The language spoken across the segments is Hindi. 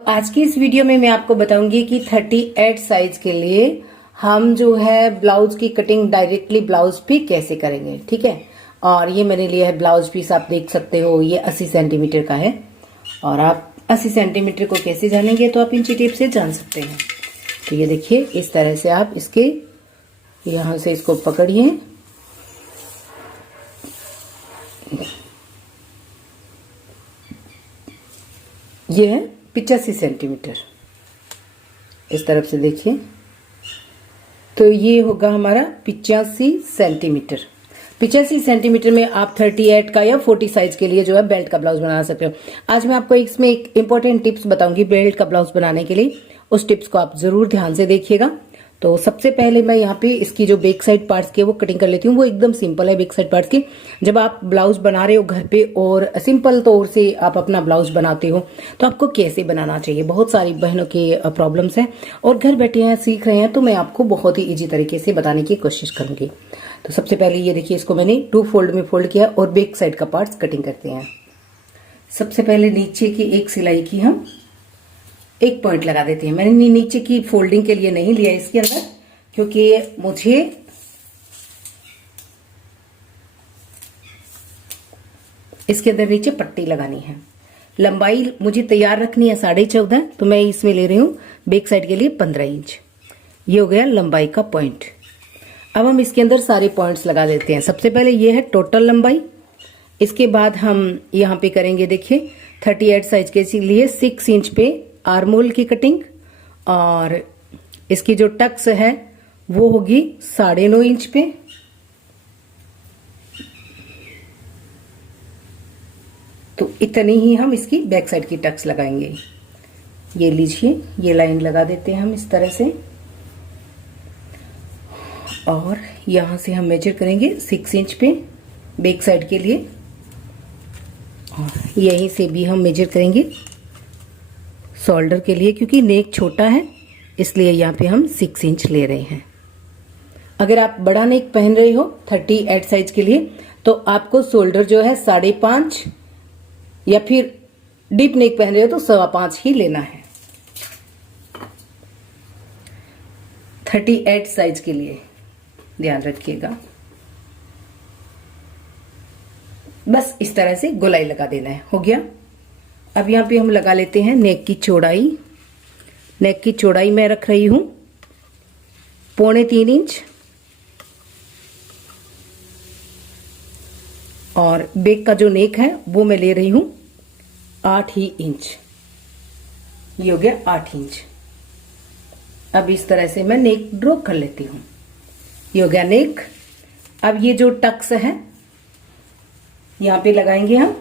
आज की इस वीडियो में मैं आपको बताऊंगी कि 38 साइज के लिए हम जो है ब्लाउज की कटिंग डायरेक्टली ब्लाउज पे कैसे करेंगे। ठीक है, और ये मैंने लिया है ब्लाउज पीस, आप देख सकते हो ये 80 सेंटीमीटर का है। और आप 80 सेंटीमीटर को कैसे जानेंगे तो आप इंची टेप से जान सकते हैं। तो ये देखिए, इस तरह से आप इसके यहां से इसको पकड़िए, ये है 85 सेंटीमीटर। इस तरफ से देखिए, तो ये होगा हमारा 85 सेंटीमीटर। 85 सेंटीमीटर में आप 38 का या 40 साइज के लिए जो है बेल्ट का ब्लाउज बना सकते हो। आज मैं आपको इसमें एक इंपॉर्टेंट टिप्स बताऊंगी बेल्ट का ब्लाउज बनाने के लिए, उस टिप्स को आप जरूर ध्यान से देखिएगा। तो सबसे पहले मैं यहाँ पे इसकी जो बैक साइड पार्ट्स की वो कटिंग कर लेती हूँ। वो एकदम सिंपल है बैक साइड पार्ट्स की। जब आप ब्लाउज बना रहे हो घर पे और सिंपल तौर से आप अपना ब्लाउज बनाते हो तो आपको कैसे बनाना चाहिए, बहुत सारी बहनों के प्रॉब्लम्स हैं और घर बैठे हैं सीख रहे हैं, तो मैं आपको बहुत ही ईजी तरीके से बताने की कोशिश करूंगी। तो सबसे पहले ये देखिए, इसको मैंने 2 फोल्ड में फोल्ड किया और बैक साइड का पार्ट्स कटिंग करते हैं। सबसे पहले नीचे की एक सिलाई की हम एक पॉइंट लगा देते हैं। मैंने नीचे की फोल्डिंग के लिए नहीं लिया इसके अंदर, क्योंकि मुझे इसके अंदर नीचे पट्टी लगानी है। लंबाई मुझे तैयार रखनी है 14.5, तो मैं इसमें ले रही हूं बैक साइड के लिए 15 इंच। ये हो गया लंबाई का पॉइंट। अब हम इसके अंदर सारे पॉइंट्स लगा देते हैं। सबसे पहले ये है टोटल लंबाई। इसके बाद हम यहाँ पे करेंगे, देखिए 38 साइज के लिए 6 इंच पे आर्मोल की कटिंग, और इसकी जो टक्स है वो होगी 9.5 इंच पे। तो इतनी ही हम इसकी बैक साइड की टक्स लगाएंगे। ये लीजिए, ये लाइन लगा देते हैं हम इस तरह से, और यहां से हम मेजर करेंगे 6 इंच पे बैक साइड के लिए, और यहीं से भी हम मेजर करेंगे शोल्डर के लिए, क्योंकि नेक छोटा है इसलिए यहाँ पे हम 6 इंच ले रहे हैं। अगर आप बड़ा नेक पहन रहे हो 38 साइज के लिए तो आपको शोल्डर जो है 5.5, या फिर डीप नेक पहन रहे हो तो 5.25 ही लेना है 38 साइज के लिए, ध्यान रखिएगा। बस इस तरह से गोलाई लगा देना है। हो गया। अब यहाँ पे हम लगा लेते हैं नेक की चौड़ाई। नेक की चौड़ाई मैं रख रही हूं 3.25 इंच, और बैक का जो नेक है वो मैं ले रही हूं 8 ही इंच। ये हो गया 8 इंच। अब इस तरह से मैं नेक ड्रॉ कर लेती हूं। ये हो गया नेक। अब ये जो टक्स है यहां पे लगाएंगे हम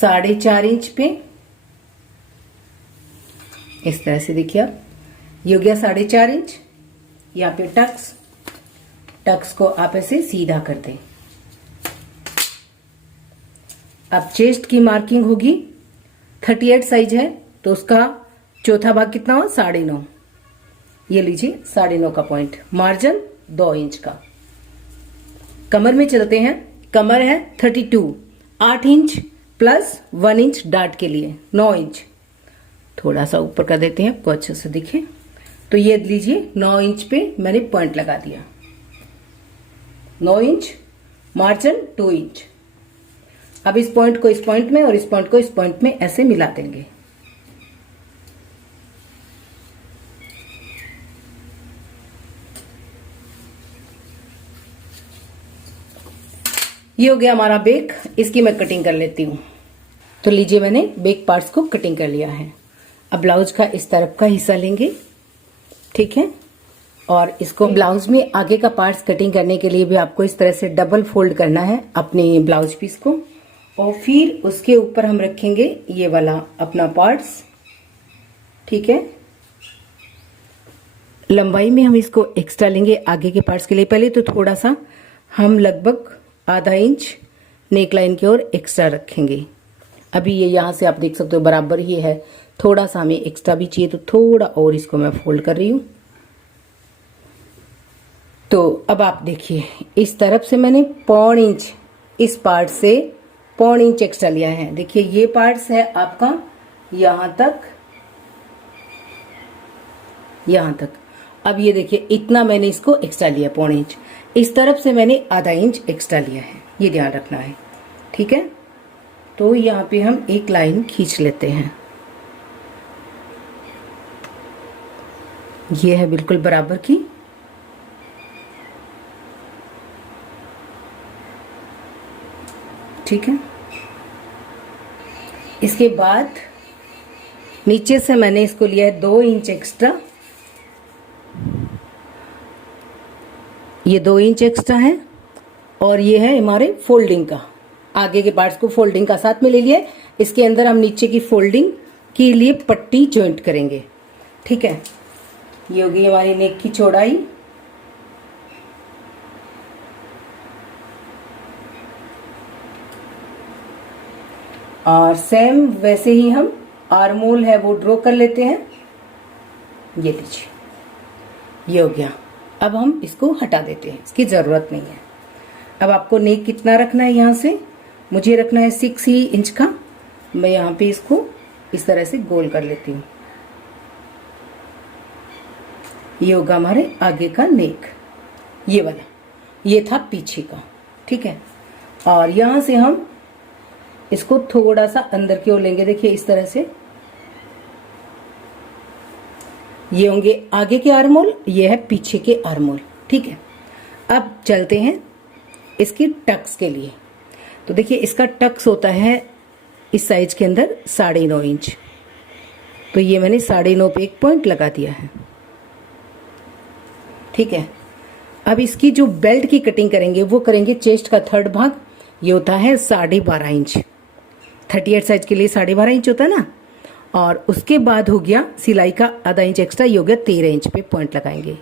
4.5 इंच पे। इस तरह से देखिए आप, ये हो गया 4.5 इंच। यहाँ पे टक्स को आप ऐसे सीधा कर दें। अब चेस्ट की मार्किंग होगी, 38 साइज है तो उसका चौथा भाग कितना हो, 9.5। ये लीजिए 9.5 का पॉइंट। मार्जिन 2 इंच का। कमर में चलते हैं। कमर है 32, 8 इंच प्लस 1 इंच डार्ट के लिए 9 इंच। थोड़ा सा ऊपर कर देते हैं आपको अच्छे से दिखे। तो ये लीजिए 9 इंच पे मैंने पॉइंट लगा दिया। 9 इंच, मार्जिन 2 इंच। अब इस पॉइंट को इस पॉइंट में और इस पॉइंट को इस पॉइंट में ऐसे मिला देंगे। ये हो गया हमारा बैक। इसकी मैं कटिंग कर लेती हूं। तो लीजिए, मैंने बैक पार्ट्स को कटिंग कर लिया है। अब ब्लाउज का इस तरफ का हिस्सा लेंगे, ठीक है, और इसको ब्लाउज में आगे का पार्ट्स कटिंग करने के लिए भी आपको इस तरह से डबल फोल्ड करना है अपने ब्लाउज पीस को, और फिर उसके ऊपर हम रखेंगे ये वाला अपना पार्ट्स। ठीक है, लंबाई में हम इसको एक्स्ट्रा लेंगे आगे के पार्ट्स के लिए। पहले तो थोड़ा सा हम लगभग आधा इंच नेक लाइन की ओर एक्स्ट्रा रखेंगे। अभी ये यहां से आप देख सकते हो बराबर ही है, थोड़ा सा हमें एक्स्ट्रा भी चाहिए तो थोड़ा और इसको मैं फोल्ड कर रही हूं। तो अब आप देखिए, इस तरफ से मैंने 0.25 इंच इस पार्ट से 0.25 इंच एक्स्ट्रा लिया है। देखिए ये पार्ट्स है आपका यहां तक, यहां तक। अब ये देखिए इतना मैंने इसको एक्स्ट्रा लिया, पौने इंच। इस तरफ से मैंने आधा इंच एक्स्ट्रा लिया है, ये ध्यान रखना है, ठीक है। तो यहाँ पे हम एक लाइन खींच लेते हैं, ये है बिल्कुल बराबर की। ठीक है, इसके बाद नीचे से मैंने इसको लिया है 2 इंच एक्स्ट्रा, ये 2 इंच एक्स्ट्रा है। और ये है हमारे फोल्डिंग का, आगे के पार्ट्स को फोल्डिंग का साथ में ले लिया। इसके अंदर हम नीचे की फोल्डिंग के लिए पट्टी जॉइंट करेंगे, ठीक है। ये होगी हमारी नेक की चौड़ाई। और सेम वैसे ही हम आर्म होल है वो ड्रॉ कर लेते हैं। ये लीजिए, ये हो गया। अब हम इसको हटा देते हैं, इसकी जरूरत नहीं है। अब आपको नेक कितना रखना है, यहां से मुझे रखना है 6 ही इंच का। मैं यहाँ पे इसको इस तरह से गोल कर लेती हूँ। ये होगा हमारे आगे का नेक, ये वाला, ये था पीछे का, ठीक है। और यहां से हम इसको थोड़ा सा अंदर की ओर लेंगे, देखिए इस तरह से। ये होंगे आगे के आर्म होल, ये है पीछे के आर्म होल, ठीक है। अब चलते हैं इसकी टक्स के लिए। तो देखिए इसका टक्स होता है इस साइज के अंदर 9.5 इंच। तो ये मैंने 9.5 पे एक पॉइंट लगा दिया है, ठीक है। अब इसकी जो बेल्ट की कटिंग करेंगे वो करेंगे चेस्ट का 3rd भाग, ये होता है 12.5 इंच। 38 साइज के लिए 12.5 इंच होता है ना। और उसके बाद हो गया सिलाई का आधा इंच एक्स्ट्रा, ये हो गया 13 इंच पे पॉइंट लगाएंगे।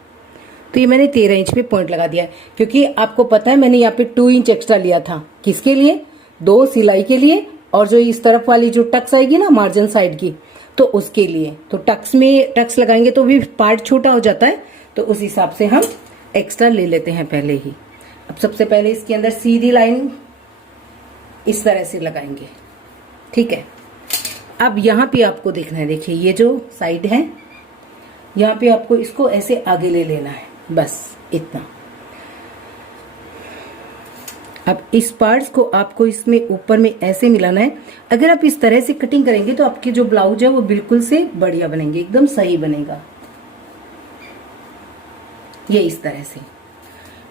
तो ये मैंने 13 इंच पे पॉइंट लगा दिया है, क्योंकि आपको पता है मैंने यहाँ पे 2 इंच एक्स्ट्रा लिया था। किसके लिए? 2 सिलाई के लिए, और जो इस तरफ वाली जो टक्स आएगी ना मार्जिन साइड की, तो उसके लिए। तो टक्स में टक्स लगाएंगे तो भी पार्ट छोटा हो जाता है, तो उस हिसाब से हम एक्स्ट्रा ले लेते हैं पहले ही। अब सबसे पहले इसके अंदर सीधी लाइन इस तरह से लगाएंगे, ठीक है। अब यहाँ पे आपको देखना है, देखिए ये जो साइड है यहाँ पे आपको इसको ऐसे आगे ले लेना है, बस इतना। अब इस पार्ट्स को आपको इसमें ऊपर में ऐसे मिलाना है। अगर आप इस तरह से कटिंग करेंगे तो आपके जो ब्लाउज है वो बिल्कुल से बढ़िया बनेंगे, एकदम सही बनेगा। ये इस तरह से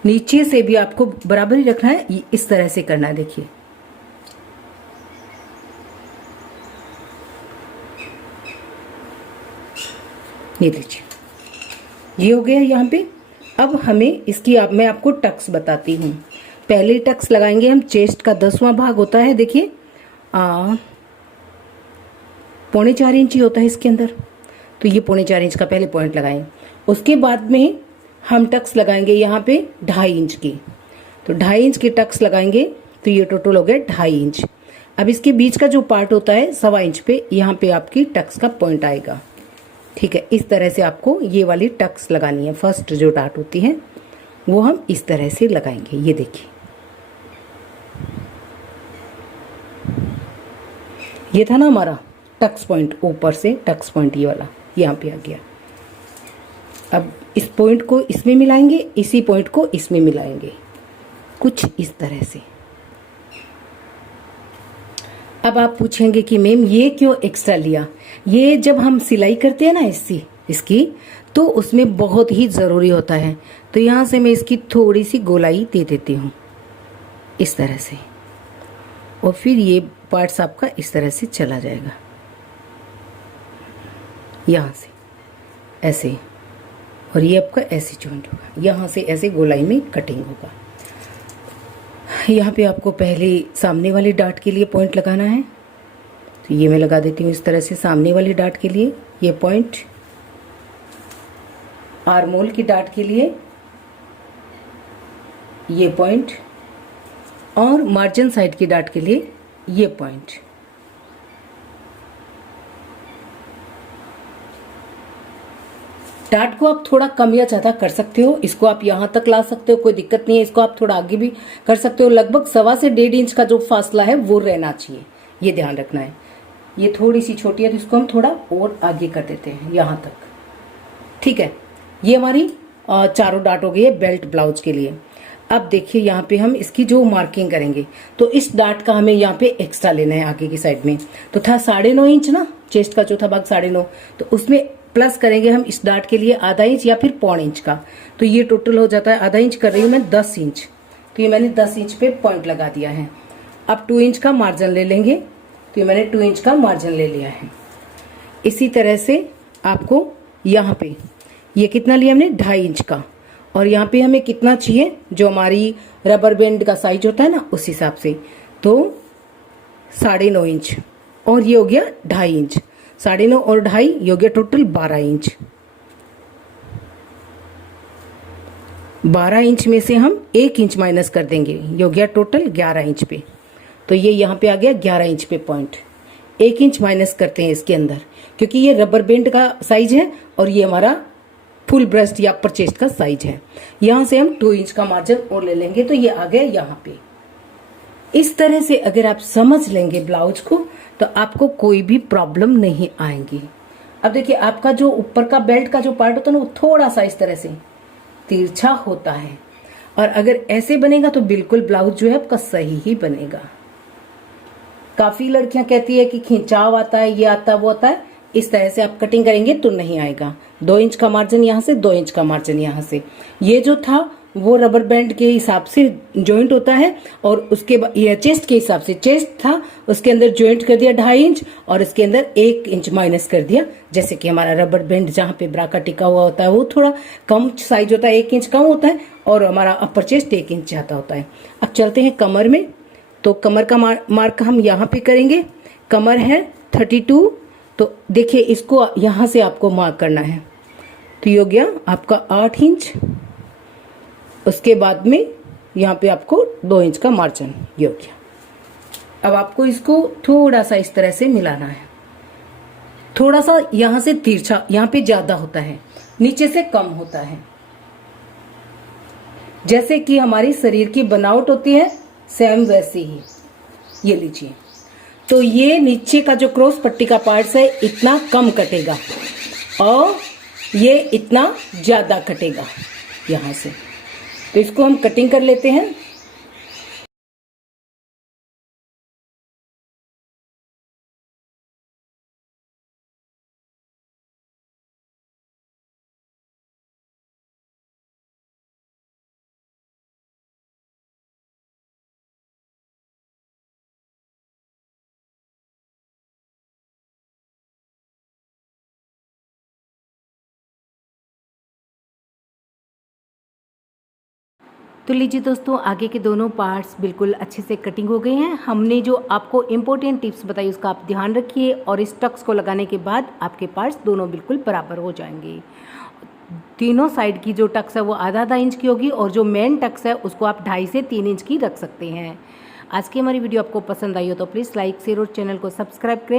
नीचे से भी आपको बराबर ही रखना है, ये इस तरह से करना है, देखिए। ये लीजिए, ये हो गया यहाँ पे। अब हमें इसकी मैं आपको टक्स बताती हूँ। पहले टक्स लगाएंगे हम, चेस्ट का 10वां भाग होता है, देखिए 4.25 इंच ही होता है इसके अंदर। तो ये 4.25 इंच का पहले पॉइंट लगाएं। उसके बाद में हम टक्स लगाएंगे यहाँ पे 2.5 इंच की। तो 2.5 इंच की टक्स लगाएंगे, तो ये टोटल हो गया 2.5 इंच। अब इसके बीच का जो पार्ट होता है 1.25 इंच पे, यहाँ पे आपकी टक्स का पॉइंट आएगा, ठीक है। इस तरह से आपको ये वाली टक्स लगानी है। फर्स्ट जो डाट होती है वो हम इस तरह से लगाएंगे। ये देखिए, ये था ना हमारा टक्स पॉइंट, ऊपर से टक्स पॉइंट ये वाला यहाँ पे आ गया। अब इस पॉइंट को इसमें मिलाएंगे, इसी पॉइंट को इसमें मिलाएंगे, कुछ इस तरह से। अब आप पूछेंगे कि मैम ये क्यों एक्स्ट्रा लिया? ये जब हम सिलाई करते हैं ना इसकी, तो उसमें बहुत ही ज़रूरी होता है। तो यहाँ से मैं इसकी थोड़ी सी गोलाई दे देती हूँ इस तरह से, और फिर ये पार्ट्स आपका इस तरह से चला जाएगा, यहाँ से ऐसे, और ये आपका ऐसे जॉइंट होगा, यहाँ से ऐसे गोलाई में कटिंग होगा। यहाँ पे आपको पहले सामने वाली डाट के लिए पॉइंट लगाना है। तो ये मैं लगा देती हूँ इस तरह से सामने वाली डाट के लिए ये पॉइंट, आर्म होल की डाट के लिए ये पॉइंट, और मार्जिन साइड की डाट के लिए ये पॉइंट। डाट को आप थोड़ा कम या ज़्यादा कर सकते हो, इसको आप यहाँ तक ला सकते हो, कोई दिक्कत नहीं है। इसको आप थोड़ा आगे भी कर सकते हो। लगभग 1.25 से 1.5 इंच का जो फासला है वो रहना चाहिए, ये ध्यान रखना है। ये थोड़ी सी छोटी है तो इसको हम थोड़ा और आगे कर देते हैं यहाँ तक। ठीक है, ये हमारी चारों डाट हो गई है बेल्ट ब्लाउज के लिए। अब देखिए यहाँ पे हम इसकी जो मार्किंग करेंगे तो इस डाट का हमें यहाँ पे एक्स्ट्रा लेना है आगे की साइड में। तो था 9.5 इंच ना, चेस्ट का चौथा भाग 9.5, तो उसमें प्लस करेंगे हम इस डाट के लिए आधा इंच या फिर 1.25 इंच का। तो ये टोटल हो जाता है, आधा इंच कर रही हूँ मैं 10 इंच, तो ये मैंने 10 इंच पे पॉइंट लगा दिया है। अब 2 इंच का मार्जिन ले लेंगे, तो ये मैंने 2 इंच का मार्जिन ले लिया है। इसी तरह से आपको यहाँ पे ये कितना लिया हमने 2.5 इंच का, और यहाँ पे हमें कितना चाहिए जो हमारी रबर बैंड का साइज होता है ना उस हिसाब से, तो 9.5 इंच, और ये हो गया 2.5 इंच। 9.5 और 2.5 ये हो गया टोटल 12 इंच। 12 इंच में से हम 1 इंच माइनस कर देंगे, ये हो गया टोटल 11 इंच पे। तो ये यहाँ पे आ गया 11 इंच पे पॉइंट। 1 इंच माइनस करते हैं इसके अंदर, क्योंकि ये रबर बैंड का साइज है और ये हमारा फुल ब्रेस्ट या अपर चेस्ट का साइज है। यहाँ से हम 2 इंच का मार्जिन और ले लेंगे, तो ये आ गया यहाँ पे। इस तरह से अगर आप समझ लेंगे ब्लाउज को तो आपको कोई भी प्रॉब्लम नहीं आएंगी। अब देखिए आपका जो ऊपर का बेल्ट का जो पार्ट होता है ना वो थोड़ा सा इस तरह से तिरछा होता है, और अगर ऐसे बनेगा तो बिल्कुल ब्लाउज जो है आपका सही ही बनेगा। काफी लड़कियां कहती है कि खिंचाव आता है, ये आता है वो आता है, इस तरह से आप कटिंग करेंगे तो नहीं आएगा। 2 इंच का मार्जिन यहाँ से, 2 इंच का मार्जिन यहाँ से। ये जो था वो रबर बैंड के हिसाब से जॉइंट होता है, और उसके बाद ये चेस्ट के हिसाब से, चेस्ट था उसके अंदर जॉइंट कर दिया 2.5 इंच, और इसके अंदर 1 इंच माइनस कर दिया। जैसे कि हमारा रबर बैंड जहाँ पे ब्रा का टिका हुआ होता है वो थोड़ा कम साइज होता है, 1 इंच कम होता है, और हमारा अपर चेस्ट 1 इंच ज्यादा होता है। अब चलते हैं कमर में, तो कमर का मार्क हम यहाँ पे करेंगे। कमर है 32, तो देखिए इसको यहाँ से आपको मार्क करना है, तो ये हो गया आपका 8 इंच। उसके बाद में यहाँ पे आपको 2 इंच का मार्जिन, ये हो गया। अब आपको इसको थोड़ा सा इस तरह से मिलाना है, थोड़ा सा यहाँ से तिरछा, यहाँ पे ज्यादा होता है, नीचे से कम होता है। जैसे कि हमारी शरीर की बनावट होती है सेम वैसे ही ये लीजिए। तो ये नीचे का जो क्रॉस पट्टी का पार्ट है इतना कम कटेगा, और ये इतना ज्यादा कटेगा यहाँ से। तो इसको हम कटिंग कर लेते हैं। तो लीजिए दोस्तों, आगे के दोनों पार्ट्स बिल्कुल अच्छे से कटिंग हो गए हैं। हमने जो आपको इम्पोर्टेंट टिप्स बताई उसका आप ध्यान रखिए, और इस टक्स को लगाने के बाद आपके पार्ट्स दोनों बिल्कुल बराबर हो जाएंगे। तीनों साइड की जो टक्स है वो आधा इंच की होगी, और जो मेन टक्स है उसको आप 2.5 से 3 इंच की रख सकते हैं। आज की हमारी वीडियो आपको पसंद आई हो तो प्लीज़ लाइक, शेयर और चैनल को सब्सक्राइब करें।